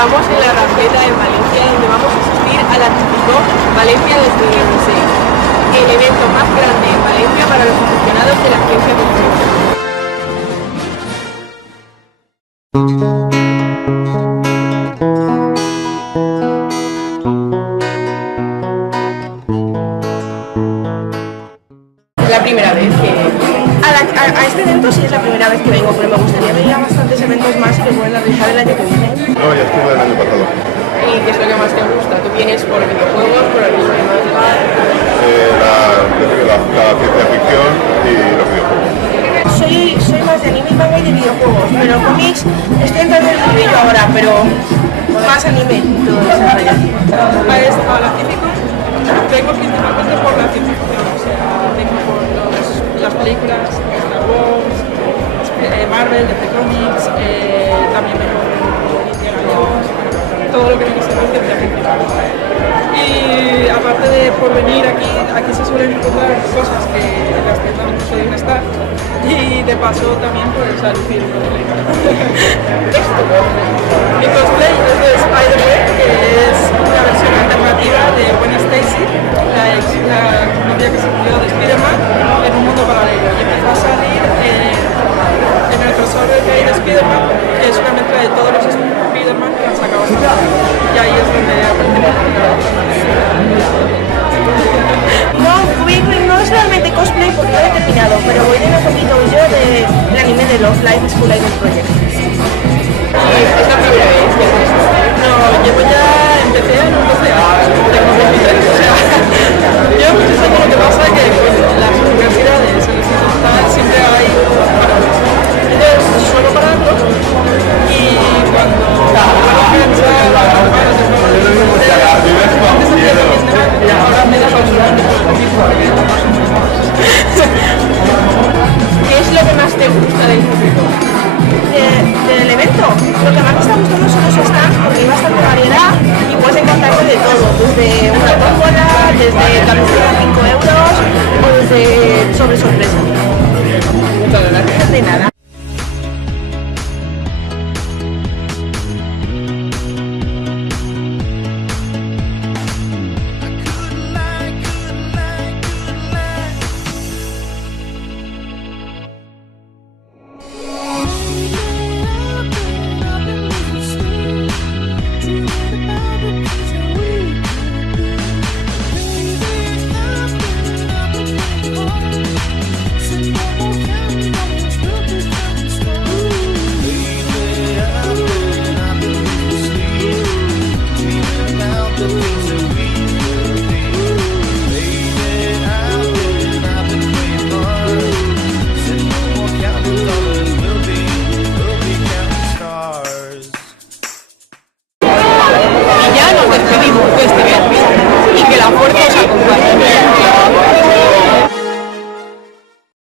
Estamos en la Rambeta de Valencia, donde vamos a asistir a la Típico Valencia 2016, el evento más grande en Valencia para los aficionados de la ciencia ficción. La primera vez que a este evento sí es la primera vez que vengo, pero me gustaría venir a bastantes eventos más que pueden realizar el año que viene. No, ya estuve el año pasado. ¿Y qué es lo que más te gusta? ¿Tú vienes por videojuegos, por el cinemática? La ciencia ficción y los videojuegos. Soy más de anime y manga y de videojuegos, pero cómics estoy entrando en el mundillo ahora, pero más anime y todo eso. A la Típico vengo principalmente por la ciencia ficción, o sea, vengo por las películas, Star Wars, Marvel, DC Comics, también vengo por Indiana Jones, todo lo que viene siendo ciencia ficción. Y aparte de por venir aquí se suelen encontrar cosas que en las tiendas no suelen estar, y de paso también pues a lucir un cosplay. Mi cosplay es de Spider-Man, que es una versión alternativa de Gwen Stacy, la novia que se murió de Spider-Man, en un mundo paralelo. Y empezó a salir en el crossover que hay de Spider-Man, que es una mezcla de todos los Spider-Man que han sacado hasta ahora. Y ahí es donde aparece la No es realmente cosplay porque no he terminado, pero voy de un poquito yo del anime de los Live School Idol Project. ¿Es la primera vez que haces esto? No, llevo ya, empecé en un 12 años, tengo 23, o sea, llevo muchos años. Lo que pasa es que pues, las universidades, en los institutos, siempre hay parados. Entonces suelo pararlo y cuando ahora me da ¿Qué es lo que más te gusta del evento? Del evento, lo que más me está gustando son los stands porque hay bastante variedad y puedes encontrarte de todo, desde una tómbola, desde camisetas a 5 euros o desde sobre sorpresa. Muchas gracias. De nada.